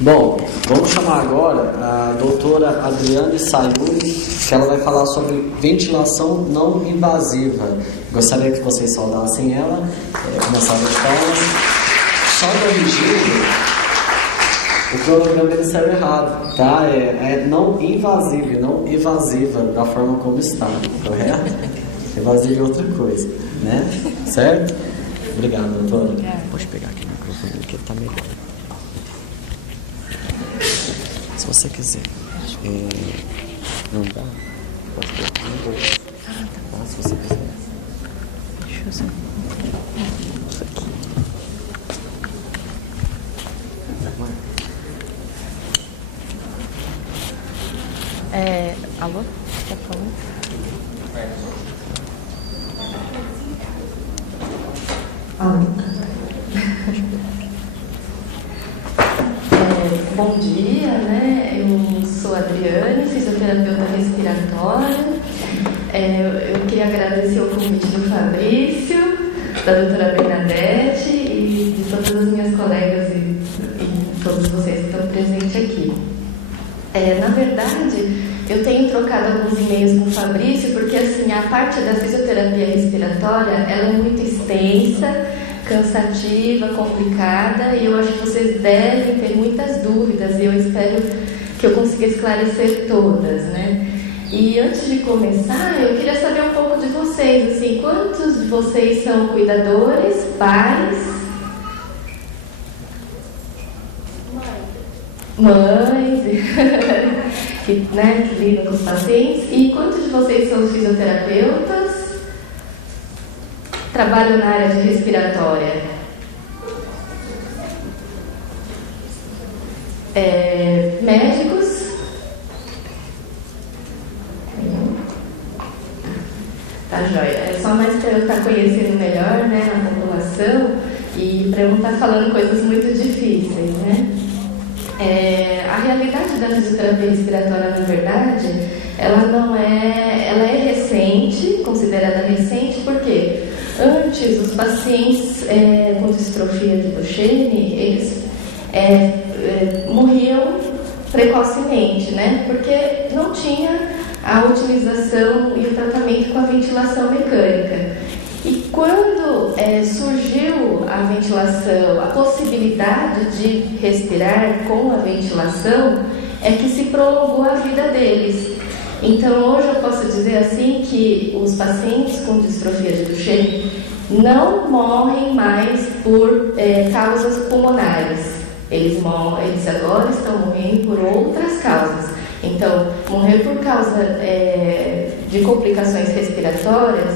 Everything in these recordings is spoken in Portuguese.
Bom, vamos chamar agora a doutora Adriane Sayuri, que ela vai falar sobre ventilação não invasiva. Gostaria que vocês saudassem ela, começaram as palmas. Só corrigindo, o cronograma ele saiu errado, tá? É não invasiva e não evasiva, da forma como está, correto? Evasiva é outra coisa, né? Certo? Obrigado, doutora. Pode pegar aqui o microfone que ele tá melhor. Se você quiser, não dá, pode colocar no bolso. Tá? Se você quiser. Deixa eu só. Isso aqui. Alô? Tá falando? Bom dia, né? Eu sou a Adriane, fisioterapeuta respiratória. Eu queria agradecer o convite do Fabrício, da doutora Bernadette e de todas as minhas colegas e todos vocês que estão presentes aqui. Na verdade, eu tenho trocado alguns e-mails com o Fabrício porque assim, a parte da fisioterapia respiratória ela é muito extensa, cansativa, complicada e eu acho que vocês devem ter muitas dúvidas e eu espero que eu consiga esclarecer todas, né? E antes de começar, eu queria saber um pouco de vocês, assim, quantos de vocês são cuidadores, pais, mães, que lidam com os pacientes, e quantos de vocês são fisioterapeutas? Trabalho na área de respiratória. Médicos? Tá joia. É só mais para eu estar conhecendo melhor, né, a população e para eu não estar falando coisas muito difíceis, né? A realidade da fisioterapia respiratória, na verdade, ela é recente, considerada recente, porque antes os pacientes com distrofia de Duchenne, eles morriam precocemente, né? Porque não tinha a utilização e o tratamento com a ventilação mecânica. E quando surgiu a ventilação, a possibilidade de respirar com a ventilação, é que se prolongou a vida deles. Então, hoje eu posso dizer assim que os pacientes com distrofia de Duchenne não morrem mais por causas pulmonares. Eles agora estão morrendo por outras causas. Então, morrer por causa de complicações respiratórias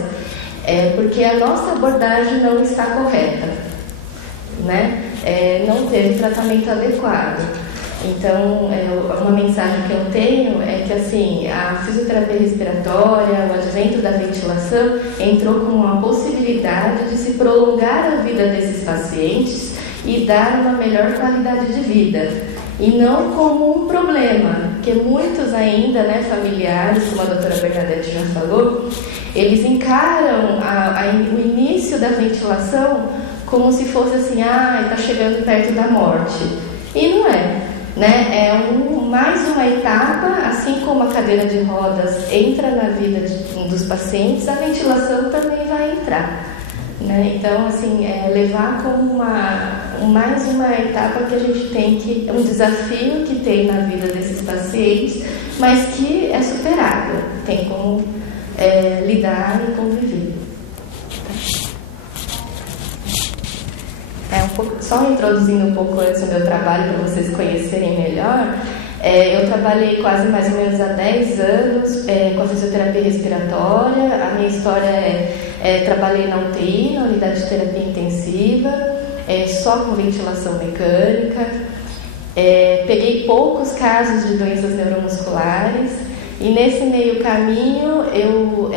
é porque a nossa abordagem não está correta, né? Não teve tratamento adequado. Então, uma mensagem que eu tenho é que assim, a fisioterapia respiratória, o advento da ventilação entrou com uma possibilidade de se prolongar a vida desses pacientes e dar uma melhor qualidade de vida. E não como um problema, porque muitos ainda, né, familiares, como a doutora Bernadette já falou, eles encaram o início da ventilação como se fosse assim, está chegando perto da morte. E não é, né? Mais uma etapa, assim como a cadeira de rodas entra na vida dos pacientes, a ventilação também vai entrar. Né? Então, assim, levar como mais uma etapa que a gente tem que... É um desafio que tem na vida desses pacientes, mas que é superável. Tem como lidar e conviver. Só introduzindo um pouco antes o meu trabalho para vocês conhecerem melhor. Eu trabalhei quase mais ou menos há 10 anos com a fisioterapia respiratória. A minha história trabalhei na UTI, na unidade de terapia intensiva, só com ventilação mecânica. Peguei poucos casos de doenças neuromusculares e nesse meio caminho eu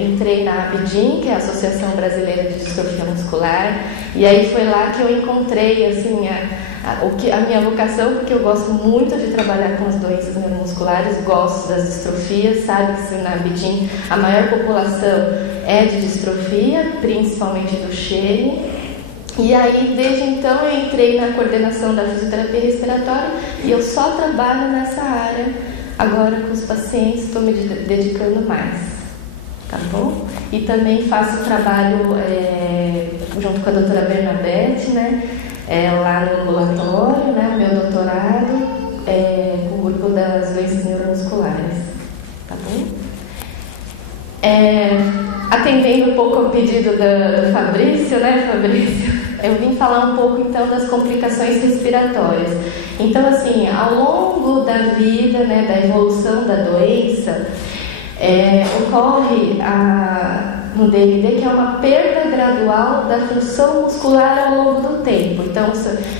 entrei na ABDIM, que é a Associação Brasileira de Distrofia Muscular, e aí foi lá que eu encontrei assim, a minha vocação, porque eu gosto muito de trabalhar com as doenças neuromusculares, gosto das distrofias, sabe que na ABDIM a maior população é de distrofia, principalmente Duchenne, E aí, desde então, eu entrei na coordenação da fisioterapia respiratória e eu só trabalho nessa área. Agora, com os pacientes, estou me dedicando mais, tá bom? E também faço trabalho junto com a doutora Bernadette, né? Lá no ambulatório, né? O meu doutorado, com o grupo das doenças neuromusculares, tá bom? Atendendo um pouco ao pedido do Fabrício, né, Fabrício? Eu vim falar um pouco, então, das complicações respiratórias. Então, assim, ao longo da vida, né, da evolução da doença, ocorre no DND, que é uma perda gradual da função muscular ao longo do tempo. Então,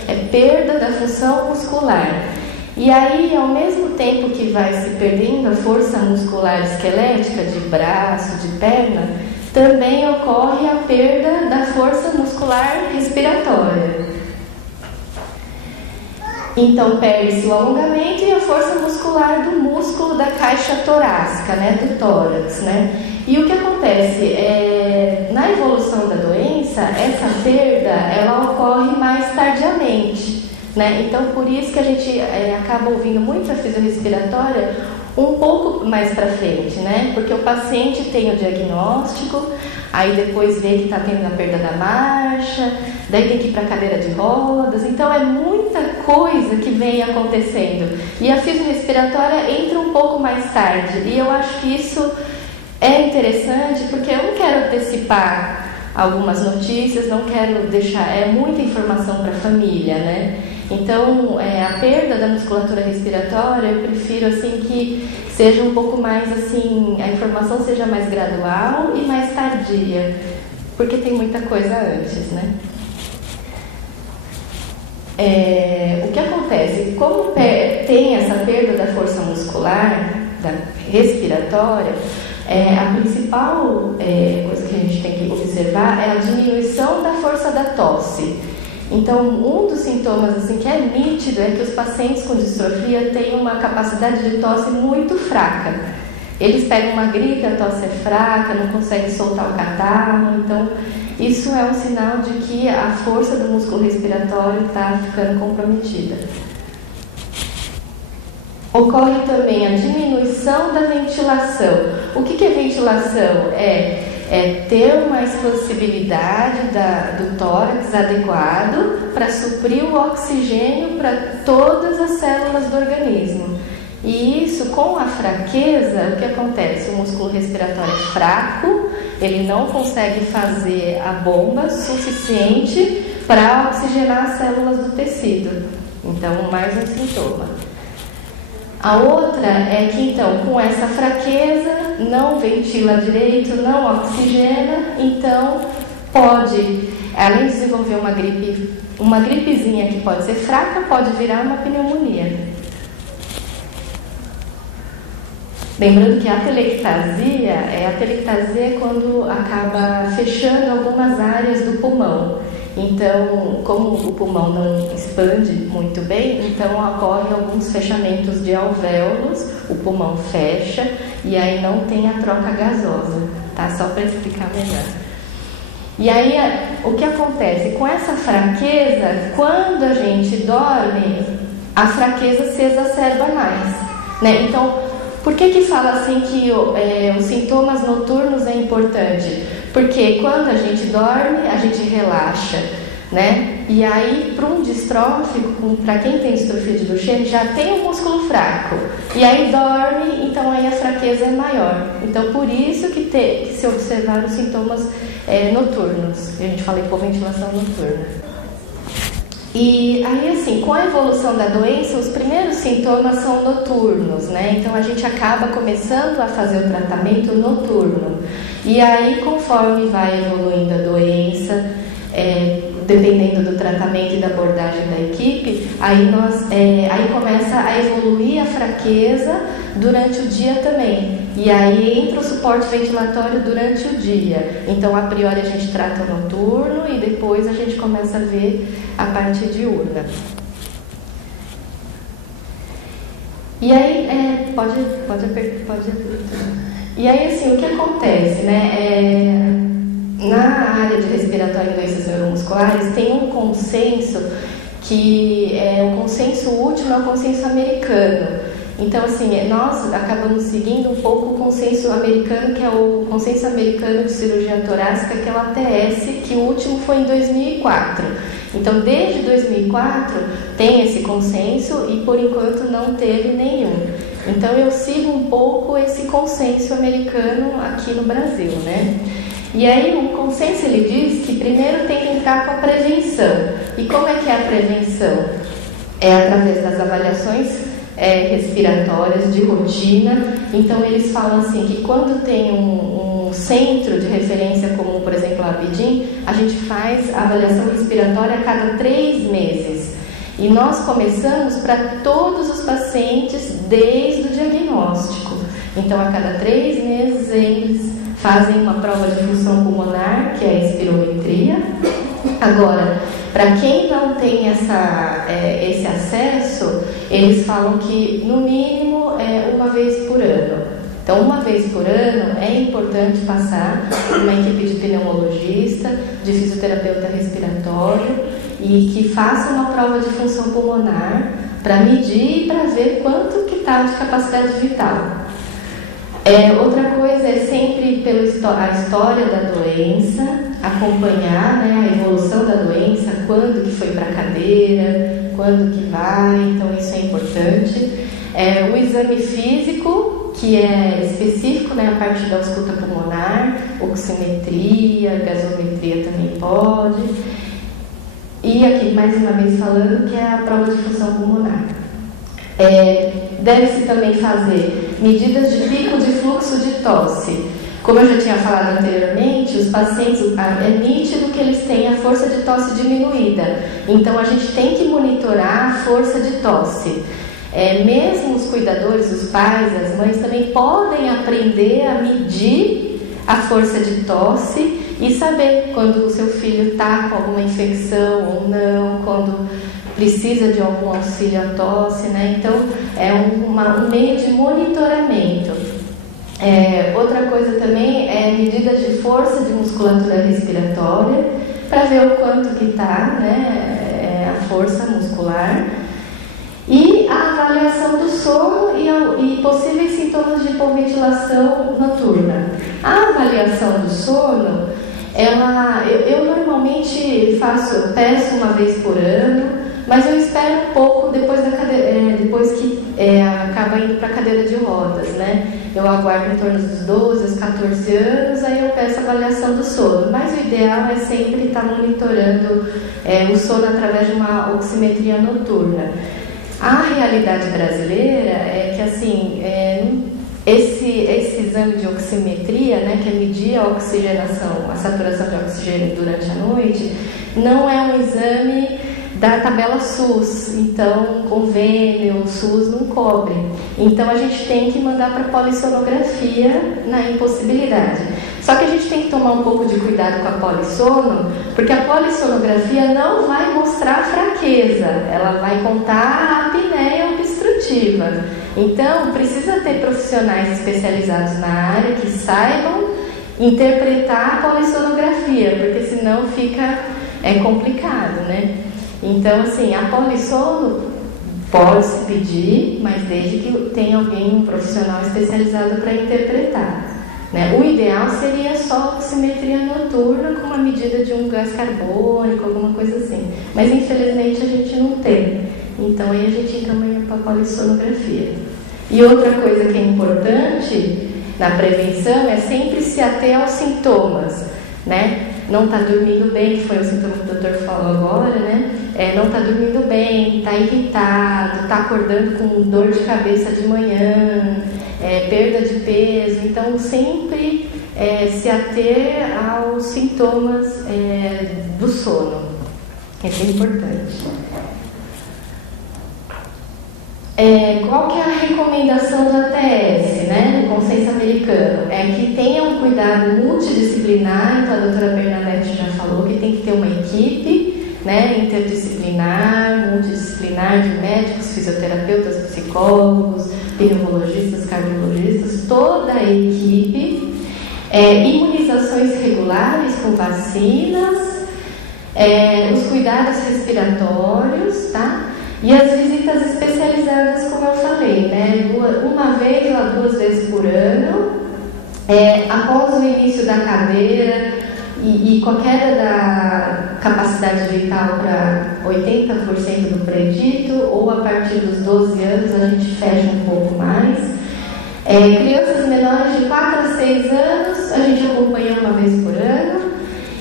é perda da função muscular. E aí, ao mesmo tempo que vai se perdendo a força muscular esquelética de braço, de perna, também ocorre a perda da força muscular respiratória. Então, perde-se o alongamento e a força muscular do músculo da caixa torácica, né, do tórax, né? E o que acontece? Na evolução da doença, essa perda, ela ocorre mais tardiamente, né? Então, por isso que a gente acaba ouvindo muito a fisiorrespiratória um pouco mais para frente, né? Porque o paciente tem o diagnóstico, aí depois vê que está tendo a perda da marcha, daí tem que ir para a cadeira de rodas. Então, é muita coisa que vem acontecendo. E a fisiorrespiratória entra um pouco mais tarde. E eu acho que isso é interessante, porque eu não quero antecipar algumas notícias, não quero deixar... muita informação para a família, né? Então, a perda da musculatura respiratória, eu prefiro assim que seja um pouco mais assim, a informação seja mais gradual e mais tardia, porque tem muita coisa antes, né? O que acontece? Como tem essa perda da força muscular, da respiratória, a principal coisa que a gente tem que observar é a diminuição da força da tosse. Então, um dos sintomas assim, que é nítido é que os pacientes com distrofia têm uma capacidade de tosse muito fraca. Eles pegam uma gripe, a tosse é fraca, não conseguem soltar o catarro. Então, isso é um sinal de que a força do músculo respiratório está ficando comprometida. Ocorre também a diminuição da ventilação. O que é ventilação? É ter uma expansibilidade do tórax adequado para suprir o oxigênio para todas as células do organismo. E isso, com a fraqueza, o que acontece? O músculo respiratório é fraco, ele não consegue fazer a bomba suficiente para oxigenar as células do tecido. Então, mais um sintoma. A outra é que, então, com essa fraqueza, não ventila direito, não oxigena, então pode, além de desenvolver uma gripezinha que pode ser fraca, pode virar uma pneumonia. Lembrando que a atelectasia é quando acaba fechando algumas áreas do pulmão. Então, como o pulmão não expande muito bem, então ocorrem alguns fechamentos de alvéolos, o pulmão fecha e aí não tem a troca gasosa, tá? Só para explicar melhor. E aí, o que acontece? Com essa fraqueza, quando a gente dorme, a fraqueza se exacerba mais, né? Então, por que fala assim que os sintomas noturnos é importante? Porque quando a gente dorme, a gente relaxa, né? E aí, para um distrófico, para quem tem distrofia de Duchenne, já tem um músculo fraco. E aí dorme, então aí a fraqueza é maior. Então, por isso que se observar os sintomas noturnos. A gente fala hipoventilação noturna. E aí, assim, com a evolução da doença, os primeiros sintomas são noturnos, né? Então, a gente acaba começando a fazer o tratamento noturno. E aí, conforme vai evoluindo a doença, dependendo do tratamento e da abordagem da equipe, aí começa a evoluir a fraqueza durante o dia também. E aí entra o suporte ventilatório durante o dia. Então, a priori, a gente trata o noturno e depois a gente começa a ver a parte diurna. E aí, pode. E aí, assim, o que acontece, né? na área de respiratória e doenças neuromusculares tem um consenso que o consenso último é o consenso americano. Então, assim, nós acabamos seguindo um pouco o consenso americano, que é o Consenso Americano de Cirurgia Torácica, que é o ATS, que o último foi em 2004. Então, desde 2004 tem esse consenso e, por enquanto, não teve nenhum. Então, eu sigo um pouco esse consenso americano aqui no Brasil, né? E aí, o consenso, ele diz que primeiro tem que entrar com a prevenção. E como é que é a prevenção? É através das avaliações respiratórias de rotina. Então eles falam assim que quando tem um centro de referência como, por exemplo, a Abidin, a gente faz a avaliação respiratória a cada 3 meses. E nós começamos para todos os pacientes desde o diagnóstico. Então a cada 3 meses eles fazem uma prova de função pulmonar, que é a espirometria. Agora, para quem não tem esse acesso, eles falam que no mínimo uma vez por ano. Então, uma vez por ano é importante passar por uma equipe de pneumologista, de fisioterapeuta respiratório e que faça uma prova de função pulmonar para medir e para ver quanto que está de capacidade vital. Outra coisa é sempre pela a história da doença, acompanhar, né, a evolução da doença, quando que foi para a cadeira, quando que vai, então isso é importante. O exame físico, que é específico, né, a parte da ausculta pulmonar, oximetria, gasometria também pode. E aqui, mais uma vez falando, que é a prova de função pulmonar. Deve-se também fazer medidas de pico de fluxo de tosse. Como eu já tinha falado anteriormente, os pacientes, é nítido que eles têm a força de tosse diminuída. Então, a gente tem que monitorar a força de tosse. Mesmo os cuidadores, os pais, as mães, também podem aprender a medir a força de tosse e saber quando o seu filho está com alguma infecção ou não, quando precisa de algum auxílio à tosse, né? Então, é um meio de monitoramento. Outra coisa também é medidas de força de musculatura respiratória, para ver o quanto que está, né, a força muscular. E a avaliação do sono e possíveis sintomas de hipoventilação noturna. A avaliação do sono, eu normalmente peço uma vez por ano, mas eu espero um pouco depois que acaba indo para a cadeira de rodas, né? Eu aguardo em torno dos 12 aos 14 anos, aí eu peço a avaliação do sono. Mas o ideal é sempre estar monitorando o sono através de uma oximetria noturna. A realidade brasileira é que, assim, esse exame de oximetria, né, que é medir a oxigenação, a saturação de oxigênio durante a noite, não é um exame da tabela SUS, então convênio, SUS não cobre. Então a gente tem que mandar para polissonografia na impossibilidade. Só que a gente tem que tomar um pouco de cuidado com a polissono, porque a polissonografia não vai mostrar fraqueza, ela vai contar a apneia obstrutiva. Então precisa ter profissionais especializados na área que saibam interpretar a polissonografia, porque senão fica complicado, né? Então, assim, a polissono pode-se pedir, mas desde que tenha um profissional especializado para interpretar, né? O ideal seria só oximetria noturna com uma medida de um gás carbônico, alguma coisa assim. Mas, infelizmente, a gente não tem. Então, aí a gente encaminha para a polissonografia. E outra coisa que é importante na prevenção é sempre se ater aos sintomas, né? Não está dormindo bem, que foi o sintoma que o doutor falou agora, né? Não está dormindo bem, está irritado, está acordando com dor de cabeça de manhã, perda de peso. Então, sempre se ater aos sintomas do sono. Isso é importante. Qual que é a recomendação do ATS, né, do consenso americano? É que tenha um cuidado multidisciplinar. Então a doutora Bernadette já falou que tem que ter uma equipe, né, interdisciplinar, multidisciplinar de médicos, fisioterapeutas, psicólogos, pneumologistas, cardiologistas, toda a equipe. imunizações regulares com vacinas, os cuidados respiratórios, tá? E as visitas especializadas, como eu falei, né? Uma vez ou 2 vezes por ano, após o início da cadeira e com a queda da capacidade vital para 80% do predito, ou a partir dos 12 anos a gente fecha um pouco mais. Crianças menores de 4 a 6 anos, a gente acompanha uma vez por ano.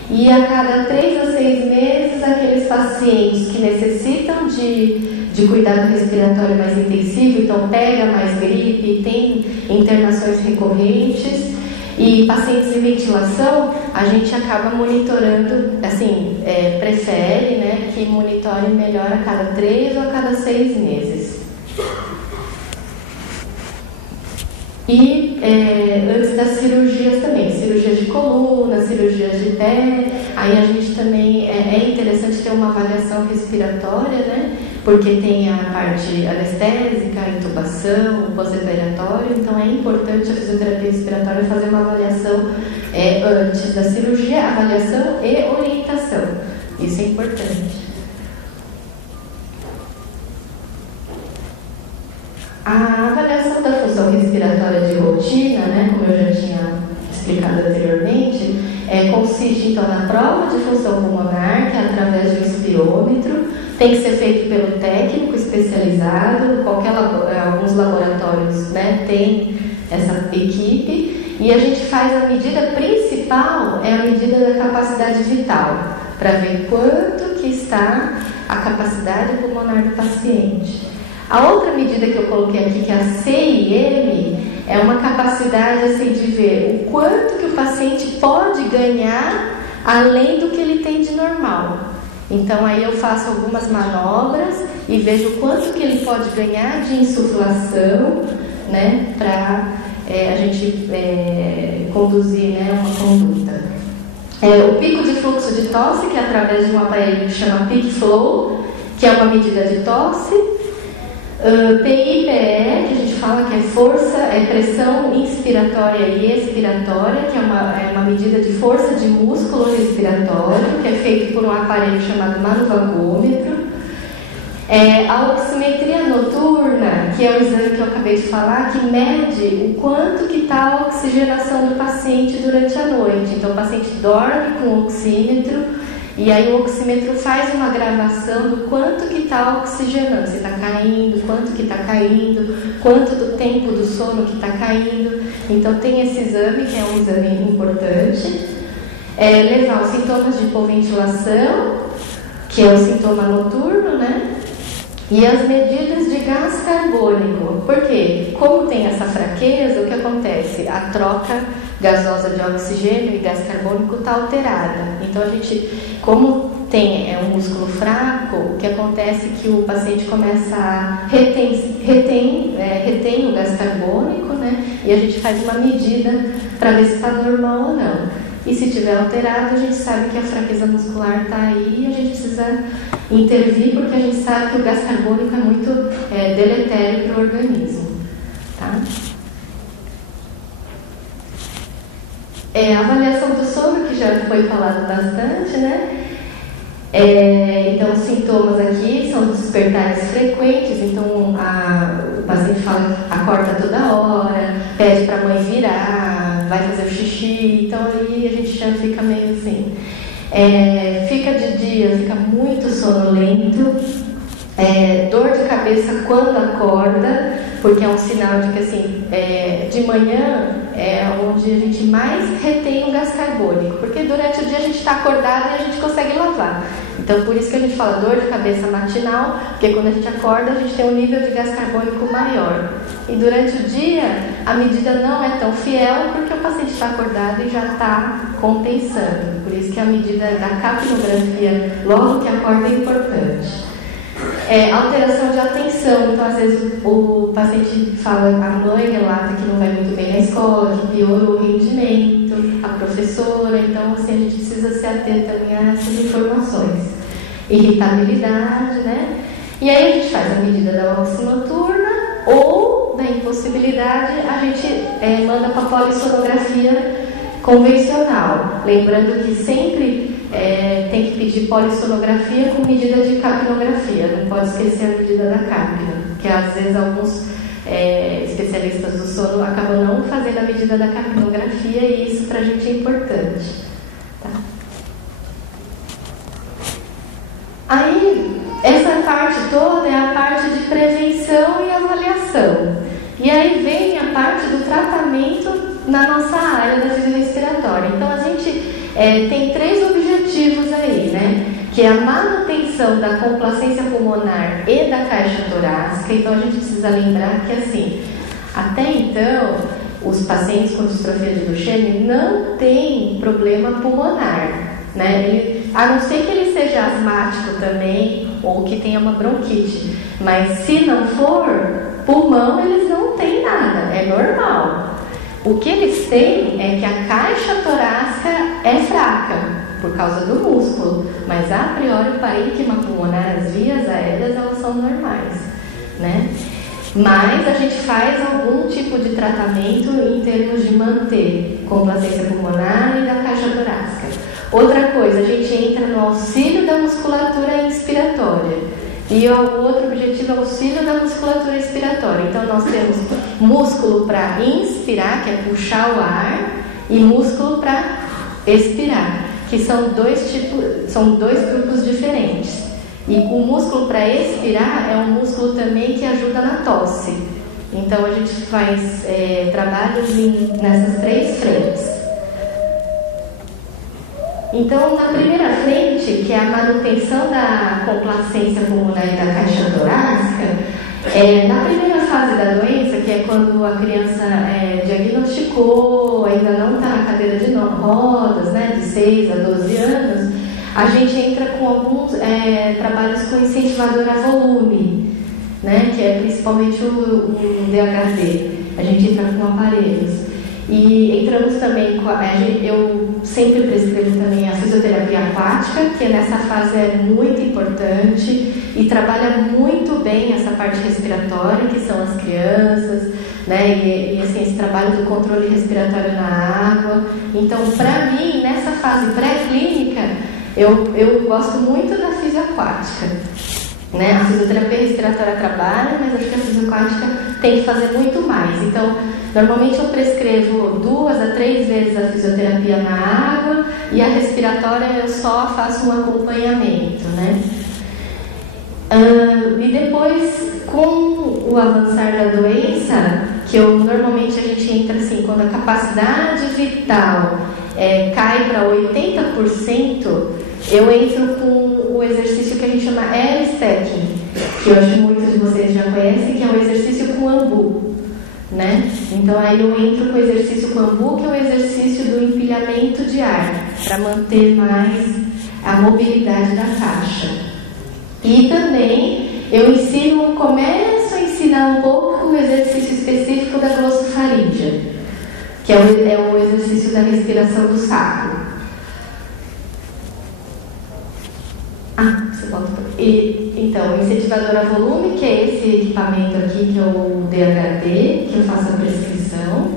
E a cada 3 a 6 meses, aqueles pacientes que necessitam de cuidado respiratório mais intensivo, então pega mais gripe, tem internações recorrentes, e pacientes em ventilação, a gente acaba monitorando, assim, prefere, né, que monitore melhor a cada 3 ou a cada 6 meses. E antes das cirurgias também, cirurgias de coluna, cirurgias de pé, aí a gente também, é interessante ter uma avaliação respiratória, né? Porque tem a parte anestésica, a intubação, o pós-operatório, então é importante a fisioterapia respiratória fazer uma avaliação antes da cirurgia, avaliação e orientação, isso é importante. A avaliação da função respiratória de rotina, né, como eu já tinha explicado anteriormente, consiste então na prova de função pulmonar, que é através de um espiômetro, tem que ser feito pelo técnico especializado, alguns laboratórios, né, tem essa equipe, e a gente faz a medida principal, é a medida da capacidade vital, para ver quanto que está a capacidade pulmonar do paciente. A outra medida que eu coloquei aqui, que é a CIM, é uma capacidade assim, de ver o quanto que o paciente pode ganhar além do que ele tem de normal. Então aí eu faço algumas manobras e vejo o quanto que ele pode ganhar de insuflação, né, para a gente conduzir, né, uma conduta. O pico de fluxo de tosse, que é através de um aparelho que chama Peak Flow, que é uma medida de tosse. PI-PE, que a gente fala que é força, pressão inspiratória e expiratória, que é uma medida de força de músculo respiratório, que é feito por um aparelho chamado manuvagômetro. A oximetria noturna, que é o exame que eu acabei de falar, que mede o quanto que está a oxigenação do paciente durante a noite. Então o paciente dorme com o oxímetro, e aí o oxímetro faz uma gravação do quanto que está oxigenando, se está caindo, quanto que está caindo, quanto do tempo do sono que está caindo. Então tem esse exame, que é um exame importante. Levar os sintomas de hipoventilação, que é o sintoma noturno, né? E as medidas de gás carbônico. Por quê? Como tem essa fraqueza, o que acontece? A troca gasosa de oxigênio e gás carbônico está alterada. Então a gente, como tem um músculo fraco, o que acontece é que o paciente começa a retém o gás carbônico, né? E a gente faz uma medida para ver se está normal ou não. E se estiver alterado, a gente sabe que a fraqueza muscular está aí e a gente precisa intervir, porque a gente sabe que o gás carbônico é muito deletério para o organismo. Tá? A avaliação do sono, que já foi falado bastante, né? Então, os sintomas aqui são despertares frequentes, então o paciente fala, acorda toda hora, pede para a mãe virar, vai fazer o xixi, então aí a gente já fica meio assim. Fica de dia, fica muito sonolento, dor de cabeça quando acorda, porque é um sinal de que assim, de manhã é onde a gente mais retém o gás carbônico, porque durante o dia a gente está acordado e a gente consegue lavar. Então por isso que a gente fala dor de cabeça matinal, porque quando a gente acorda a gente tem um nível de gás carbônico maior. E durante o dia a medida não é tão fiel, porque o paciente está acordado e já está compensando. Por isso que a medida da capnografia logo que acorda é importante. Alteração de atenção, então às vezes o paciente fala, a mãe relata que não vai muito bem na escola, que piorou o rendimento, a professora, então assim, a gente precisa se ater também a essas informações. Irritabilidade, né? E aí a gente faz a medida da oxi noturna, ou da impossibilidade, a gente manda para a polissonografia convencional. Lembrando que sempre tem que pedir polissonografia com medida de capnografia. Não pode esquecer a medida da capna, que às vezes alguns especialistas do sono acabam não fazendo a medida da capnografia, e isso para a gente é importante. Tá? Aí, essa parte toda é a parte de prevenção e avaliação. E aí vem a parte do tratamento na nossa área da fisiorrespiratória. Então, a gente tem 3 objetivos aí, né? Que é a manutenção da complacência pulmonar e da caixa torácica. Então, a gente precisa lembrar que, assim, até então, os pacientes com distrofia de Duchenne não têm problema pulmonar, né? A não ser que ele seja asmático também, ou que tenha uma bronquite. Mas se não for, pulmão eles não têm nada, é normal. O que eles têm é que a caixa torácica é fraca, por causa do músculo. Mas a priori o parênquima pulmonar, as vias aéreas, elas são normais, né? Mas a gente faz algum tipo de tratamento em termos de manter complacência pulmonar e da caixa torácica. Outra coisa, a gente entra no auxílio da musculatura inspiratória. E o outro objetivo é o auxílio da musculatura expiratória. Então, nós temos músculo para inspirar, que é puxar o ar, e músculo para expirar, que são dois grupos diferentes. E o músculo para expirar é um músculo também que ajuda na tosse. Então, a gente faz trabalhos nessas 3 frentes. Então, na primeira frente, que é a manutenção da complacência pulmonar e da caixa torácica, na primeira fase da doença, que é quando a criança diagnosticou, ainda não está na cadeira de rodas, né, de 6 a 12 anos, a gente entra com alguns trabalhos com incentivador a volume, né, que é principalmente o DHD. A gente entra com aparelhos. E entramos também com eu sempre prescrevo também a fisioterapia aquática, que nessa fase é muito importante e trabalha muito bem essa parte respiratória, que são as crianças, né? E assim, esse trabalho do controle respiratório na água. Então, para mim, nessa fase pré-clínica, eu gosto muito da fisioaquática. Né? A fisioterapia respiratória trabalha, mas acho que a fisioaquática tem que fazer muito mais. Então, normalmente eu prescrevo 2 a 3 vezes a fisioterapia na água, e a respiratória eu só faço um acompanhamento, né? E depois, com o avançar da doença, que normalmente a gente entra assim, quando a capacidade vital cai para 80%, eu entro com o exercício que a gente chama air stacking, que eu acho que muitos de vocês já conhecem, que é o exercício com ambu, né? Então aí eu entro com o exercício com ambu, que é o exercício do empilhamento de ar, para manter mais a mobilidade da caixa. E também eu começo a ensinar um pouco o exercício específico da glossofaríngea, que é o exercício da respiração do saco. Você volta para... Então, o incentivador a volume, que é esse equipamento aqui, que é o DHD, que eu faço a prescrição.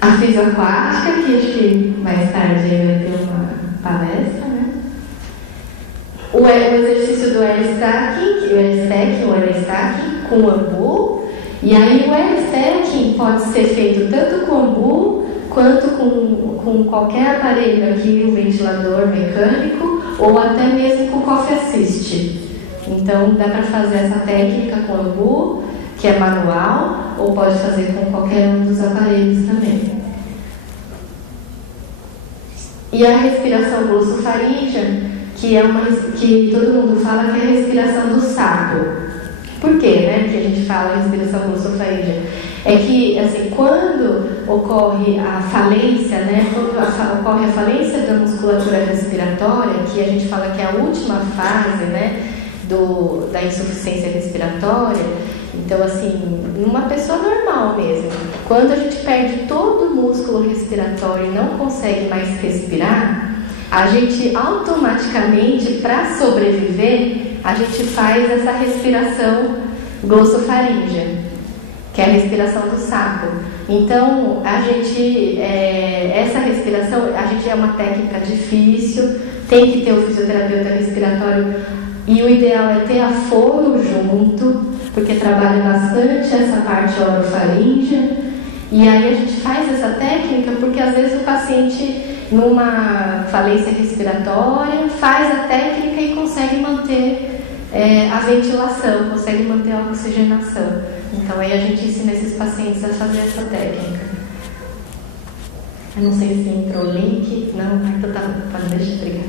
A fisioaquática, que acho que mais tarde vai ter uma palestra, né? O exercício do air stacking com ambu. E aí o air stacking pode ser feito tanto com ambu quanto com qualquer aparelho aqui, um ventilador mecânico, ou até mesmo com coffee assist. Então dá para fazer essa técnica com ambu, que é manual, ou pode fazer com qualquer um dos aparelhos também. E a respiração glossofaríngea, que todo mundo fala que é a respiração do sapo. Por quê, né, que a gente fala respiração glossofaríngea? É que, assim, quando ocorre a falência, né, quando ocorre a falência da musculatura respiratória, que a gente fala que é a última fase, né, da insuficiência respiratória, então, assim, numa pessoa normal mesmo, quando a gente perde todo o músculo respiratório e não consegue mais respirar, a gente automaticamente, para sobreviver, a gente faz essa respiração glossofaríngea. que é a respiração do saco. Então, a gente, essa respiração, a gente é uma técnica difícil, tem que ter o fisioterapeuta respiratório, e o ideal é ter a fono junto, porque trabalha bastante essa parte orofaríngea. E aí a gente faz essa técnica porque às vezes o paciente, numa falência respiratória, faz a técnica e consegue manter a ventilação, consegue manter a oxigenação. Então aí a gente ensina esses pacientes a fazer essa técnica. Eu não sei se entrou o link. Não, então tá bom, deixa eu brigar.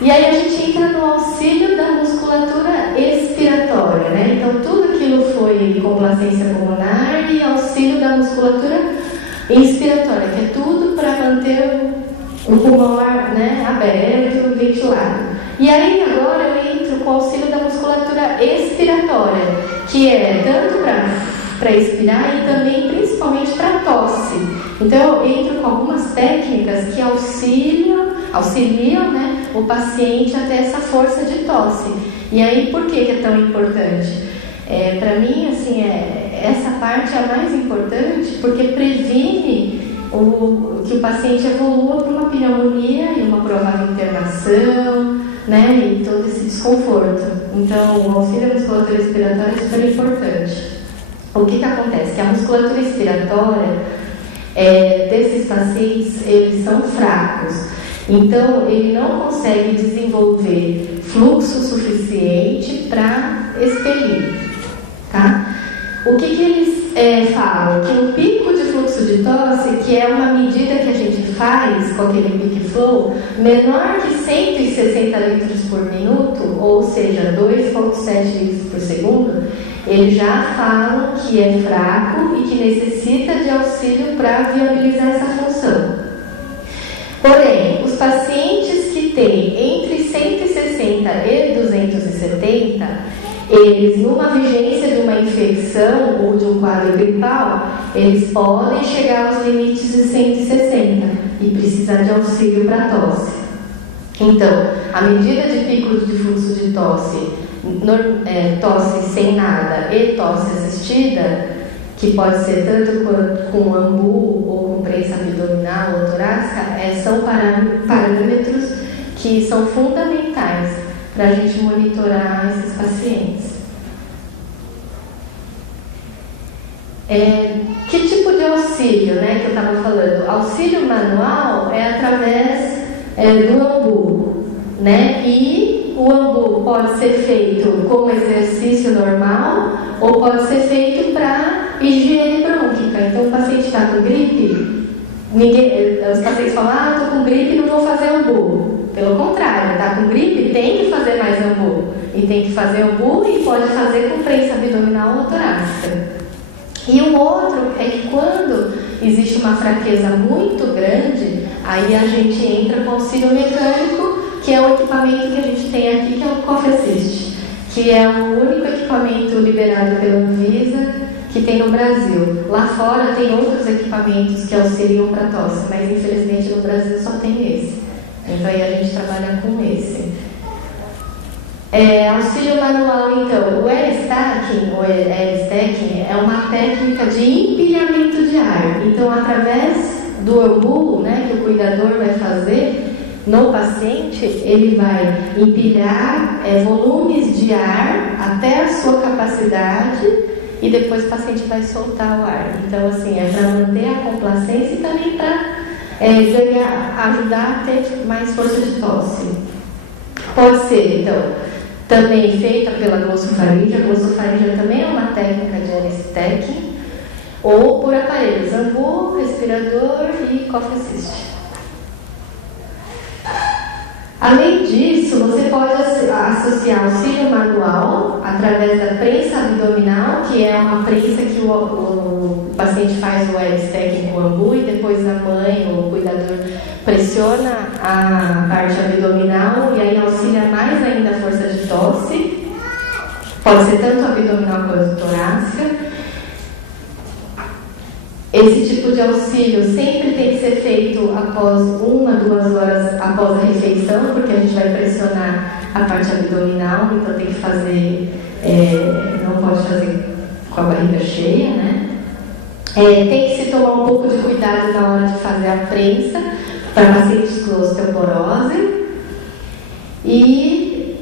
E aí a gente entra no auxílio da musculatura expiratória, né? Então tudo aquilo foi complacência pulmonar e auxílio da musculatura inspiratória, que é tudo para manter o pulmão, né, aberto, ventilado. E aí agora eu entro com o auxílio da musculatura expiratória, que é tanto para expirar e também principalmente para tosse. Então eu entro com algumas técnicas que auxiliam, né, o paciente a ter essa força de tosse. E aí por que é tão importante? Para mim, assim, essa parte é a mais importante porque previne que o paciente evolua para uma pneumonia e uma provável internação, né, e todo esse desconforto. Então, o auxílio da musculatura respiratória é super importante. O que acontece? Que a musculatura respiratória desses pacientes, eles são fracos. Então, ele não consegue desenvolver fluxo suficiente para expelir, tá? O que eles falam? Que o pico de fluxo de tosse, que é uma medida que a gente faz com aquele peak flow, menor que 160 litros por minuto, ou seja, 2,7 litros por segundo, eles já falam que é fraco e que necessita de auxílio para viabilizar essa função. Porém, os pacientes que têm entre 160 e 270, eles, numa vigência de uma infecção ou de um quadro gripal, eles podem chegar aos limites de 160 e precisar de auxílio para tosse. Então, a medida de pico de fluxo de tosse, tosse sem nada e tosse assistida, que pode ser tanto com ambu ou com prensa abdominal ou torácica, são parâmetros que são fundamentais para a gente monitorar esses pacientes. Que tipo de auxílio, né, que eu estava falando? Auxílio manual é através do ambu, né? E o ambu pode ser feito como exercício normal ou pode ser feito para higiene brônquica. Então, o paciente está com gripe, os pacientes falam, estou com gripe e não vou fazer ambu. Pelo contrário, está com gripe, tem que fazer mais ambu. E tem que fazer ambu e pode fazer com prensa abdominal ou torácica. E o outro é que quando existe uma fraqueza muito grande, aí a gente entra com auxílio mecânico, que é o equipamento que a gente tem aqui, que é o Coffee Assist, que é o único equipamento liberado pela Anvisa que tem no Brasil. Lá fora tem outros equipamentos que auxiliam para tosse, mas infelizmente no Brasil só tem esse. Então aí a gente trabalha com esse. Auxílio manual, então, o air stacking é uma técnica de empilhamento de ar. Então, através do ambu, né, que o cuidador vai fazer no paciente, ele vai empilhar volumes de ar até a sua capacidade e depois o paciente vai soltar o ar. Então, assim, é para manter a complacência e também para ajudar a ter mais força de tosse. Pode ser, então, também feita pela glossofaringe. A glossofaringe também é uma técnica de air stacking, ou por aparelhos ambu, respirador e Coffee Assist. Além disso, você pode associar auxílio manual através da prensa abdominal, que é uma prensa que o paciente faz o air stacking com o ambu e depois a mãe ou o cuidador pressiona a parte abdominal e aí auxilia mais ainda a força de tosse. Pode ser tanto abdominal quanto torácica. Esse tipo de auxílio sempre tem que ser feito após 1-2 horas após a refeição, porque a gente vai pressionar a parte abdominal, então tem que fazer, não pode fazer com a barriga cheia, né? Tem que se tomar um pouco de cuidado na hora de fazer a prensa para pacientes com osteoporose. E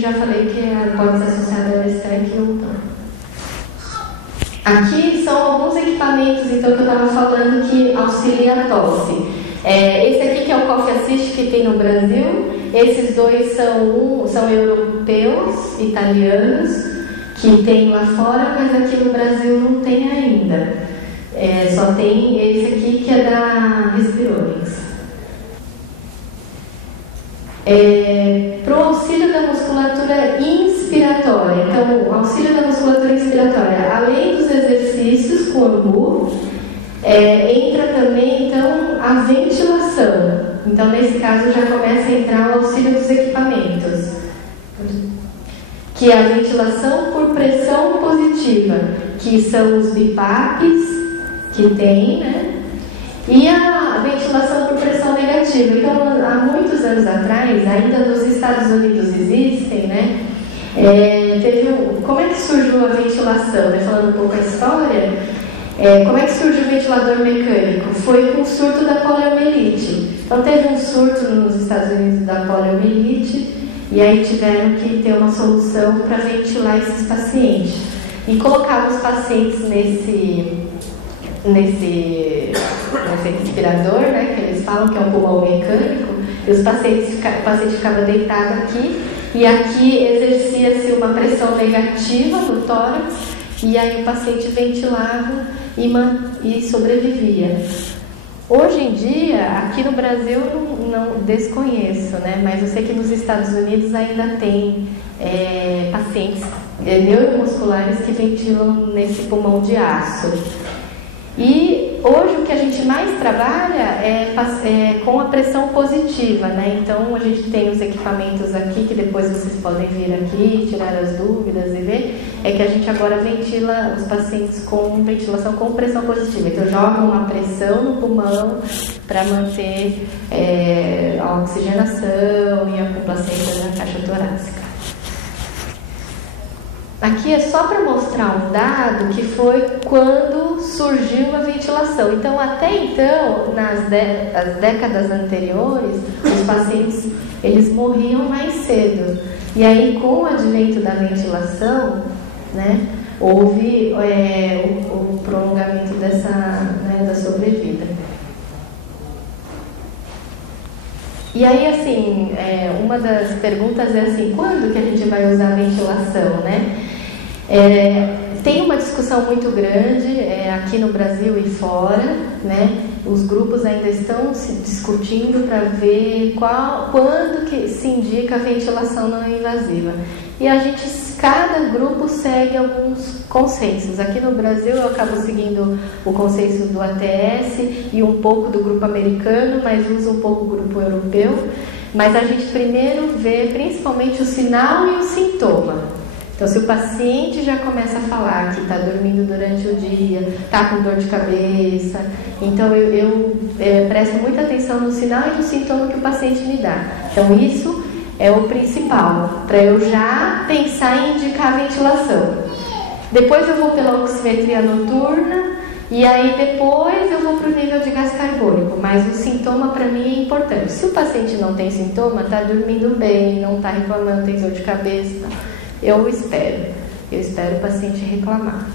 já falei que pode ser associada a STEC ou não. Aqui são alguns equipamentos então, que eu estava falando que auxiliam a tosse. Esse aqui que é o Coffee Assist que tem no Brasil. Esses dois são europeus, italianos, que tem lá fora, mas aqui no Brasil não tem ainda. Só tem esse aqui que é da Respironics. Para o auxílio da musculatura inspiratória. Então, o auxílio da musculatura inspiratória, além dos exercícios com ambu, entra também então a ventilação. Então, nesse caso, já começa a entrar o auxílio dos equipamentos, que é a ventilação por pressão positiva, que são os BIPAPs que tem, né? E a ventilação por pressão negativa. Então, há muitos anos atrás, ainda nos Estados Unidos existem, né? Como é que surgiu a ventilação? Né? Falando um pouco a história, como é que surgiu o ventilador mecânico? Foi com o surto da poliomielite. Então, teve um surto nos Estados Unidos da poliomielite, e aí tiveram que ter uma solução para ventilar esses pacientes. E colocavam os pacientes nesse respirador, né, que eles falam que é um pulmão mecânico, e o paciente ficava deitado aqui, e aqui exercia-se uma pressão negativa no tórax, e aí o paciente ventilava e sobrevivia. Hoje em dia, aqui no Brasil não desconheço, né, mas eu sei que nos Estados Unidos ainda tem pacientes neuromusculares que ventilam nesse pulmão de aço. E hoje o que a gente mais trabalha é com a pressão positiva, né? Então a gente tem os equipamentos aqui, que depois vocês podem vir aqui, tirar as dúvidas e ver, é que a gente agora ventila os pacientes com ventilação com pressão positiva. Então joga uma pressão no pulmão para manter a oxigenação e a complacência da caixa torácica. Aqui é só para mostrar um dado que foi quando surgiu a ventilação. Então, até então, nas décadas anteriores, os pacientes eles morriam mais cedo. E aí, com o advento da ventilação, né, houve o prolongamento da sobrevida. E aí, assim, uma das perguntas é assim, quando que a gente vai usar a ventilação, né? Tem uma discussão muito grande aqui no Brasil e fora, né? Os grupos ainda estão se discutindo para ver quando que se indica a ventilação não invasiva. E cada grupo segue alguns consensos. Aqui no Brasil eu acabo seguindo o consenso do ATS e um pouco do grupo americano, mas uso um pouco o grupo europeu. Mas a gente primeiro vê principalmente o sinal e o sintoma. Então, se o paciente já começa a falar que está dormindo durante o dia, está com dor de cabeça, então eu presto muita atenção no sinal e no sintoma que o paciente me dá. Então, isso é o principal, para eu já pensar em indicar a ventilação. Depois eu vou pela oximetria noturna e aí depois eu vou para o nível de gás carbônico, mas o sintoma para mim é importante. Se o paciente não tem sintoma, está dormindo bem, não está reclamando, tem dor de cabeça, eu espero o paciente reclamar.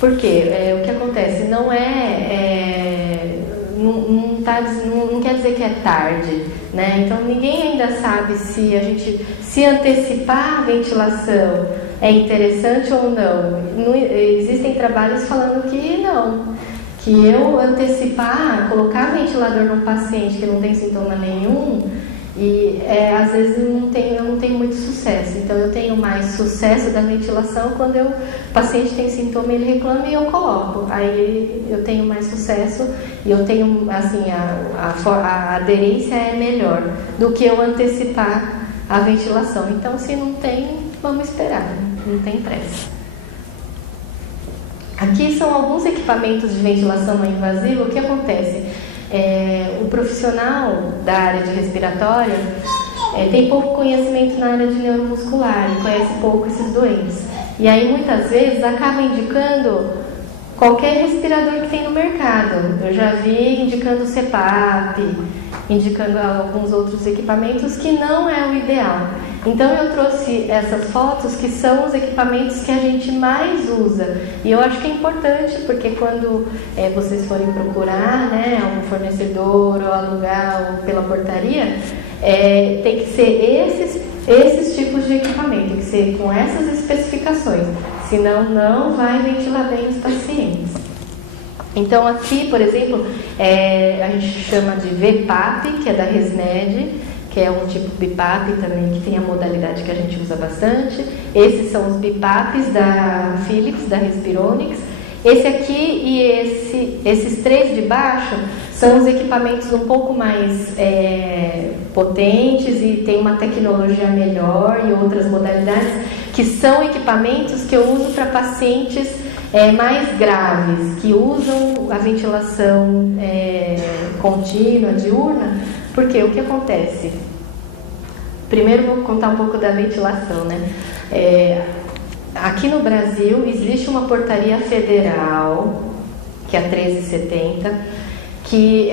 Por quê? O que acontece não não quer dizer que é tarde, né? Então ninguém ainda sabe se antecipar a ventilação é interessante ou não. Existem trabalhos falando que não, que eu antecipar, colocar ventilador num paciente que não tem sintoma nenhum, e às vezes eu não tenho muito sucesso. Então eu tenho mais sucesso da ventilação quando o paciente tem sintoma, ele reclama e eu coloco. Aí eu tenho mais sucesso e eu tenho, assim, a aderência é melhor do que eu antecipar a ventilação. Então, se não tem, vamos esperar, não tem pressa. Aqui são alguns equipamentos de ventilação não invasiva. O que acontece? O profissional da área de respiratória tem pouco conhecimento na área de neuromuscular, conhece pouco esses doentes. E aí muitas vezes acaba indicando qualquer respirador que tem no mercado. Eu já vi indicando CPAP, indicando alguns outros equipamentos que não é o ideal. Então eu trouxe essas fotos que são os equipamentos que a gente mais usa. E eu acho que é importante, porque quando vocês forem procurar, né, um fornecedor ou alugar ou pela portaria, tem que ser esses tipos de equipamento, tem que ser com essas especificações, senão não vai ventilar bem os pacientes. Então aqui, por exemplo, a gente chama de VPAP, que é da ResMed, que é um tipo BiPAP também, que tem a modalidade que a gente usa bastante. Esses são os BiPAPs da Philips, da Respironics. Esse aqui e esses três de baixo são os equipamentos um pouco mais potentes e tem uma tecnologia melhor e outras modalidades, que são equipamentos que eu uso para pacientes mais graves, que usam a ventilação contínua, diurna, porque o que acontece? Primeiro vou contar um pouco da ventilação, né? Aqui no Brasil existe uma portaria federal, que é a 1370, que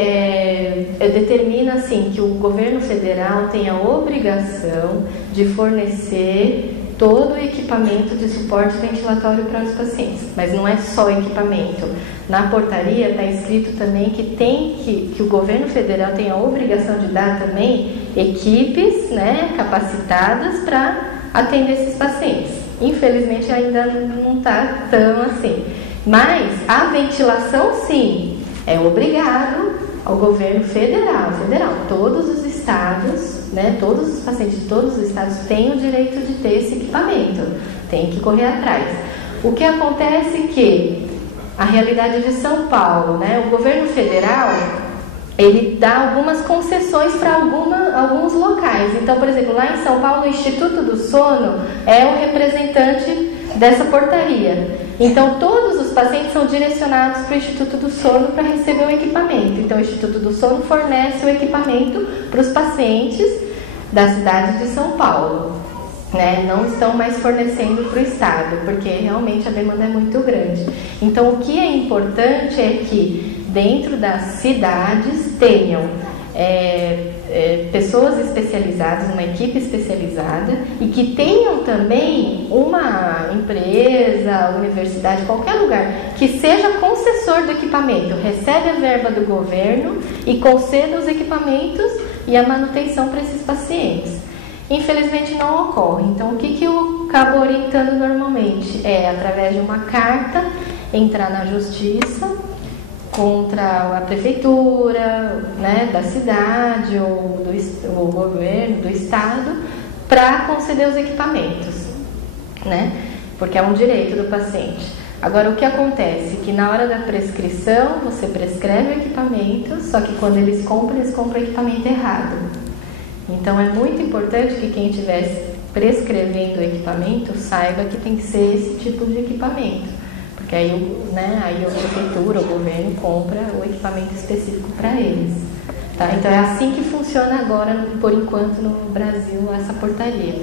determina assim, que o governo federal tem a obrigação de fornecer todo o equipamento de suporte ventilatório para os pacientes. Mas não é só equipamento. Na portaria está escrito também que o governo federal tem a obrigação de dar também equipes, né, capacitadas para atender esses pacientes. Infelizmente ainda não está tão assim. Mas a ventilação, sim, é obrigado ao governo federal. Todos os estados, né, todos os pacientes de todos os estados têm o direito de ter esse equipamento. Tem que correr atrás. O que acontece é que a realidade de São Paulo, né, o governo federal, ele dá algumas concessões para alguns locais. Então, por exemplo, lá em São Paulo, o Instituto do Sono é o representante dessa portaria. Então, todos os pacientes são direcionados para o Instituto do Sono para receber o equipamento. Então, o Instituto do Sono fornece o equipamento para os pacientes da cidade de São Paulo, né? Não estão mais fornecendo para o Estado, porque realmente a demanda é muito grande. Então, o que é importante é que dentro das cidades tenham pessoas especializadas, uma equipe especializada, e que tenham também uma empresa, universidade, qualquer lugar que seja concessor do equipamento, recebe a verba do governo e conceda os equipamentos e a manutenção para esses pacientes. Infelizmente não ocorre. Então o que eu acabo orientando normalmente é, através de uma carta, entrar na justiça contra a prefeitura, né, da cidade ou o governo do estado para conceder os equipamentos, né, porque é um direito do paciente. Agora, o que acontece? Que na hora da prescrição, você prescreve o equipamento, só que quando eles compram o equipamento errado. Então, é muito importante que quem estiver prescrevendo o equipamento saiba que tem que ser esse tipo de equipamento. Porque aí a prefeitura, o governo compra o equipamento específico para eles. Tá? Então é assim que funciona agora, por enquanto, no Brasil, essa portaria.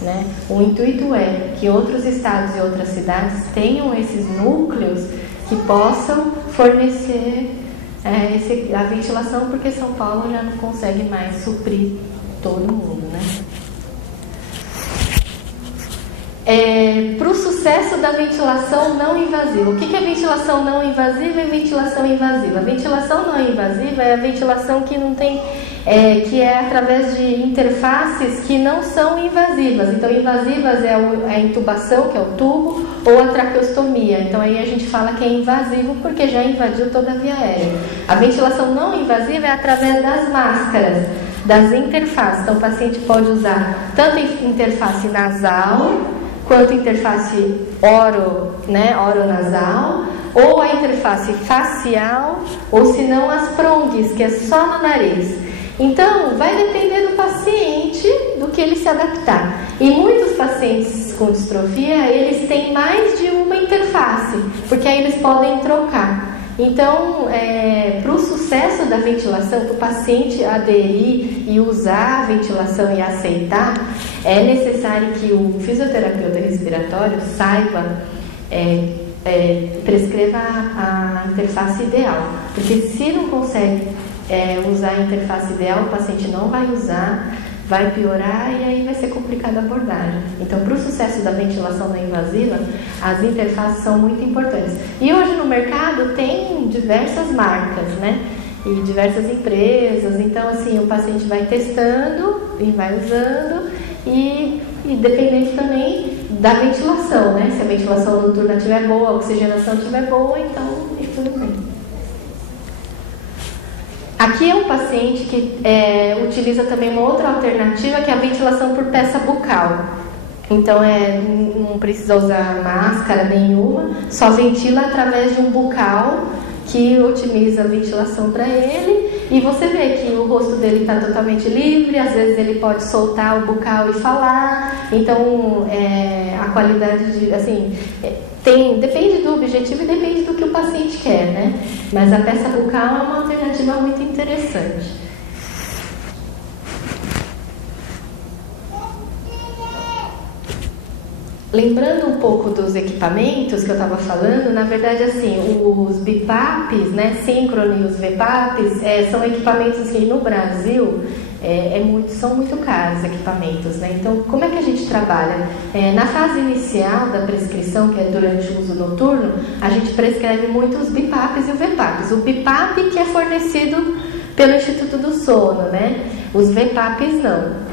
Né? O intuito é que outros estados e outras cidades tenham esses núcleos que possam fornecer a ventilação, porque São Paulo já não consegue mais suprir todo mundo, né? Para o sucesso da ventilação não invasiva. O que é ventilação não invasiva e ventilação invasiva? A ventilação não invasiva é a ventilação que não tem, que é através de interfaces que não são invasivas. Então, invasivas é a intubação, que é o tubo, ou a traqueostomia. Então, aí a gente fala que é invasivo porque já invadiu toda a via aérea. A ventilação não invasiva é através das máscaras, das interfaces. Então, o paciente pode usar tanto interface nasal quanto interface oronasal, ou a interface facial, ou se não as prongues, que é só no nariz. Então, vai depender do paciente, do que ele se adaptar. E muitos pacientes com distrofia, eles têm mais de uma interface, porque aí eles podem trocar. Então, para o sucesso da ventilação, para o paciente aderir e usar a ventilação e aceitar, é necessário que o fisioterapeuta respiratório saiba prescreva a interface ideal, porque se não consegue usar a interface ideal, o paciente não vai usar, vai piorar e aí vai ser complicada a abordagem. Então, para o sucesso da ventilação não invasiva, as interfaces são muito importantes. E hoje no mercado tem diversas marcas, né? E diversas empresas. Então, assim, o paciente vai testando e vai usando e dependendo também da ventilação, né? Se a ventilação noturna estiver boa, a oxigenação estiver boa, então tudo bem. Aqui é um paciente que utiliza também uma outra alternativa, que é a ventilação por peça bucal. Então, não precisa usar máscara nenhuma, só ventila através de um bucal que otimiza a ventilação para ele. E você vê que o rosto dele está totalmente livre, às vezes ele pode soltar o bucal e falar. Então, a qualidade depende do objetivo e depende do que o paciente quer, né? Mas a peça bucal é uma alternativa muito interessante. Lembrando um pouco dos equipamentos que eu estava falando, na verdade, assim, os BiPAPs, né, síncrono e os VPAPs, são equipamentos que no Brasil são muito caros equipamentos, né? Então, como é que a gente trabalha? Na fase inicial da prescrição, que é durante o uso noturno, a gente prescreve muito os BiPAPs e os VPAPs. O BiPAP que é fornecido pelo Instituto do Sono, né? Os VPAPs não.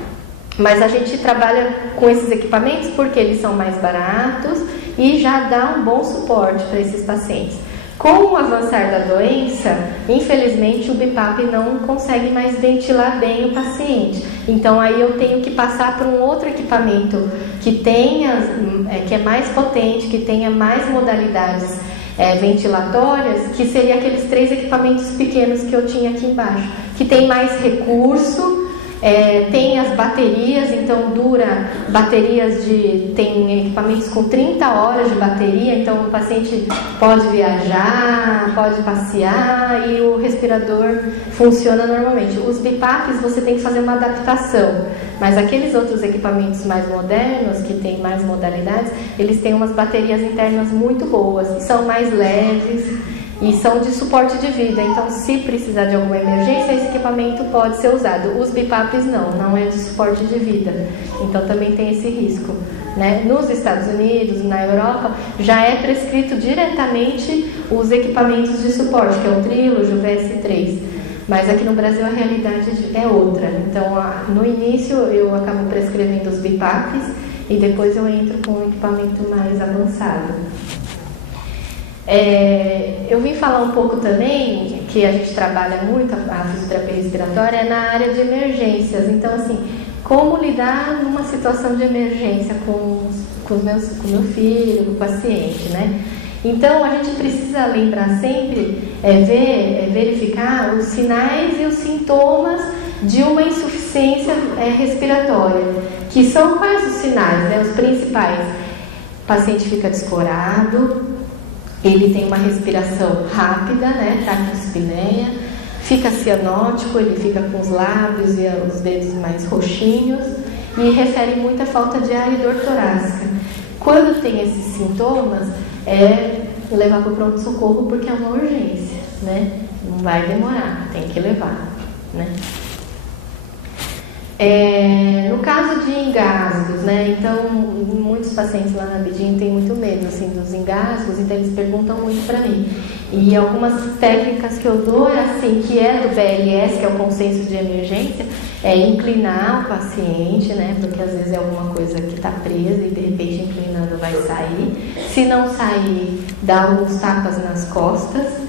Mas a gente trabalha com esses equipamentos porque eles são mais baratos e já dá um bom suporte para esses pacientes. Com o avançar da doença, infelizmente o BiPAP não consegue mais ventilar bem o paciente. Então aí eu tenho que passar para um outro equipamento que é mais potente, que tenha mais modalidades ventilatórias, que seria aqueles 3 equipamentos pequenos que eu tinha aqui embaixo, que tem mais recurso. Tem as baterias, então tem equipamentos com 30 horas de bateria, então o paciente pode viajar, pode passear e o respirador funciona normalmente. Os BiPAPs você tem que fazer uma adaptação, mas aqueles outros equipamentos mais modernos, que tem mais modalidades, eles têm umas baterias internas muito boas, são mais leves e são de suporte de vida. Então, se precisar de alguma emergência, esse equipamento pode ser usado. Os BiPAPs não é de suporte de vida. Então, também tem esse risco, né? Nos Estados Unidos, na Europa, já é prescrito diretamente os equipamentos de suporte, que é o Trilogy, o VS3. Mas aqui no Brasil a realidade é outra. Então, no início eu acabo prescrevendo os BiPAPs e depois eu entro com um equipamento mais avançado. Eu vim falar um pouco também que a gente trabalha muito a fisioterapia respiratória na área de emergências. Então, assim, como lidar numa situação de emergência com meu filho, com o paciente, né? Então, a gente precisa lembrar sempre, verificar os sinais e os sintomas de uma insuficiência respiratória. Que são quais os sinais, né? Os principais. O paciente fica descorado, ele tem uma respiração rápida, né, taquispneia, fica cianótico, ele fica com os lábios e os dedos mais roxinhos e refere muita falta de ar e dor torácica. Quando tem esses sintomas, levar para o pronto-socorro porque é uma urgência, né? Não vai demorar, tem que levar, né? No caso de engasgos, né? Então, muitos pacientes lá na Abidin têm muito medo assim, dos engasgos, então eles perguntam muito para mim. E algumas técnicas que eu dou assim, que é do BLS, que é o consenso de emergência, é inclinar o paciente, né? Porque às vezes é alguma coisa que está presa e de repente inclinando vai sair. Se não sair, dá alguns tapas nas costas.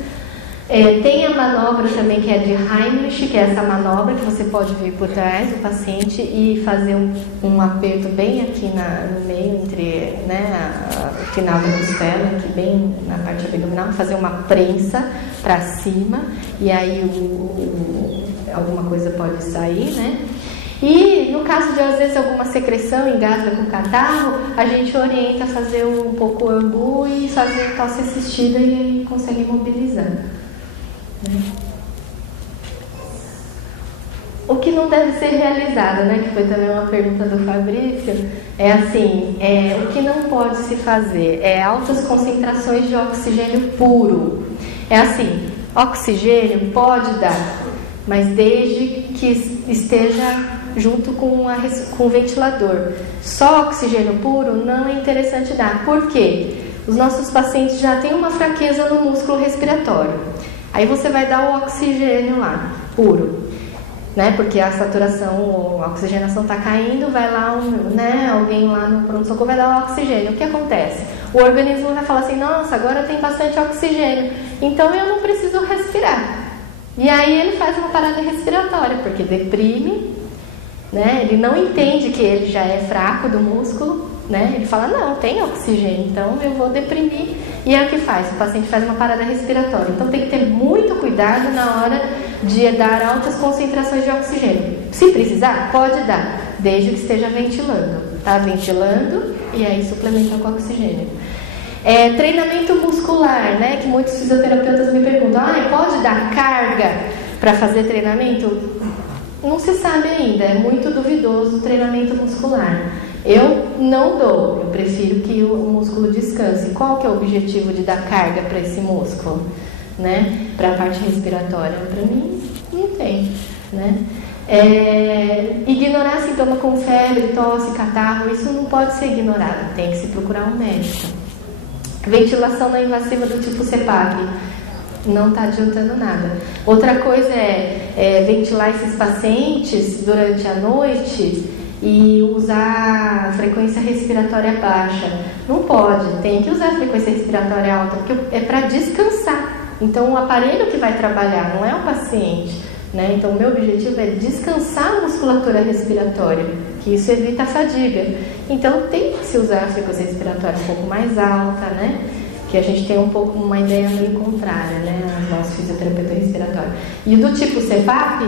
Tem a manobra também que é de Heimlich, que é essa manobra que você pode vir por trás do paciente e fazer um aperto bem aqui no meio, entre, né, o final da costela, aqui bem na parte abdominal, fazer uma prensa para cima e aí alguma coisa pode sair, né? E no caso de às vezes alguma secreção, engasga com catarro, a gente orienta a fazer um pouco o ambu e fazer tosse assistida e aí consegue imobilizar. O que não deve ser realizado, né, que foi também uma pergunta do Fabrício, é assim, o que não pode se fazer é altas concentrações de oxigênio puro. É assim, oxigênio pode dar, mas desde que esteja junto com o ventilador. Só oxigênio puro não é interessante dar. Por quê? Os nossos pacientes já têm uma fraqueza no músculo respiratório. Aí você vai dar o oxigênio lá, puro, né? Porque a saturação, a oxigenação está caindo, vai lá, alguém lá no pronto-socorro vai dar o oxigênio. O que acontece? O organismo vai falar assim, nossa, agora tem bastante oxigênio, então eu não preciso respirar. E aí ele faz uma parada respiratória, porque deprime, né? Ele não entende que ele já é fraco do músculo, né? Ele fala, não, tem oxigênio, então eu vou deprimir. E é o que faz, o paciente faz uma parada respiratória. Então tem que ter muito cuidado na hora de dar altas concentrações de oxigênio. Se precisar, pode dar, desde que esteja ventilando. Tá ventilando e aí suplementa com oxigênio. Treinamento muscular, né? Que muitos fisioterapeutas me perguntam, pode dar carga para fazer treinamento? Não se sabe ainda, é muito duvidoso o treinamento muscular. Eu não dou, eu prefiro que o músculo descanse. Qual que é o objetivo de dar carga para esse músculo? Né? Para a parte respiratória, para mim, não tem. Né? Ignorar sintoma como febre, tosse, catarro, isso não pode ser ignorado, tem que se procurar um médico. Ventilação não invasiva do tipo CPAP, não está adiantando nada. Outra coisa é ventilar esses pacientes durante a noite e usar frequência respiratória baixa. Não pode, tem que usar frequência respiratória alta, porque é para descansar. Então o aparelho que vai trabalhar, não é o paciente, né? Então o meu objetivo é descansar a musculatura respiratória, que isso evita a fadiga. Então tem que se usar a frequência respiratória um pouco mais alta, né? Que a gente tem um pouco uma ideia meio contrária, né? Nosso fisioterapeuta respiratório. E do tipo CPAP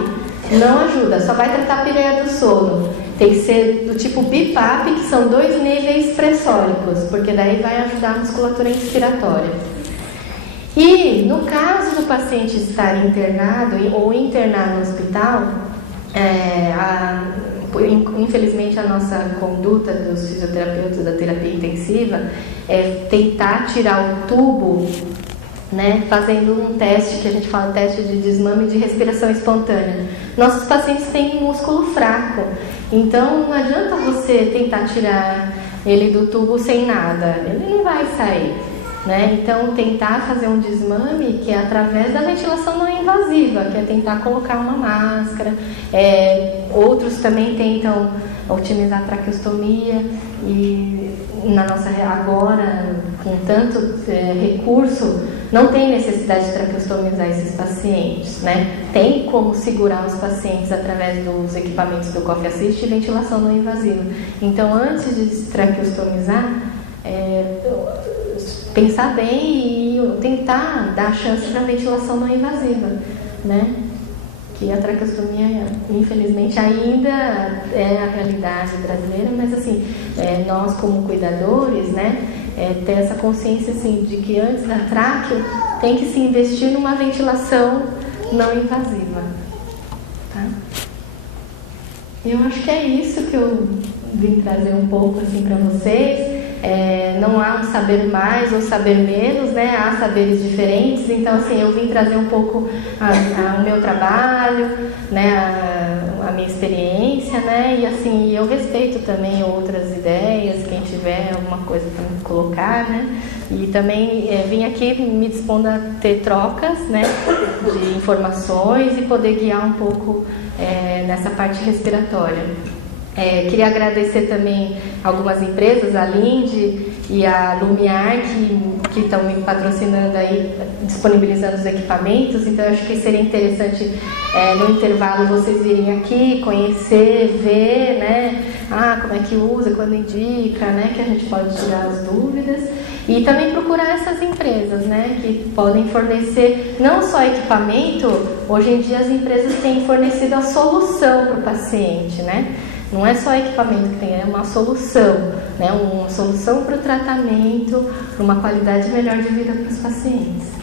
não ajuda, só vai tratar a apneia do sono. Tem que ser do tipo BIPAP, que são 2 níveis pressóricos, porque daí vai ajudar a musculatura respiratória. E no caso do paciente estar internado ou internar no hospital, infelizmente a nossa conduta dos fisioterapeutas da terapia intensiva é tentar tirar o tubo, né, fazendo um teste que a gente fala teste de desmame de respiração espontânea. Nossos pacientes têm músculo fraco, então não adianta você tentar tirar ele do tubo sem nada, ele não vai sair, né? Então tentar fazer um desmame que é através da ventilação não invasiva, que é tentar colocar uma máscara. Outros também tentam otimizar a traqueostomia e na nossa agora com tanto recurso não tem necessidade de traqueostomizar esses pacientes, né? Tem como segurar os pacientes através dos equipamentos do Coffee Assist e ventilação não invasiva. Então antes de traqueostomizar, pensar bem e tentar dar chance para a ventilação não invasiva, né? Que a traqueostomia, infelizmente, ainda é a realidade brasileira, mas assim, nós como cuidadores, né, ter essa consciência assim, de que antes da tráqueo tem que se investir numa ventilação não invasiva. Tá? Eu acho que é isso que eu vim trazer um pouco assim, para vocês. Não há um saber mais ou saber menos, né? Há saberes diferentes. Então, assim, eu vim trazer um pouco o meu trabalho, né? A minha experiência, né? E assim, eu respeito também outras ideias, quem tiver alguma coisa para colocar, né? E também vim aqui me dispondo a ter trocas, né? De informações e poder guiar um pouco nessa parte respiratória. Queria agradecer também algumas empresas, a Linde e a Lumiar, que estão me patrocinando aí, disponibilizando os equipamentos. Então, eu acho que seria interessante, no intervalo, vocês virem aqui, conhecer, ver, né? Como é que usa, quando indica, né? Que a gente pode tirar as dúvidas. E também procurar essas empresas, né, que podem fornecer não só equipamento, hoje em dia as empresas têm fornecido a solução para o paciente, né? Não é só equipamento que tem, é uma solução, né? Uma solução para o tratamento, para uma qualidade melhor de vida para os pacientes.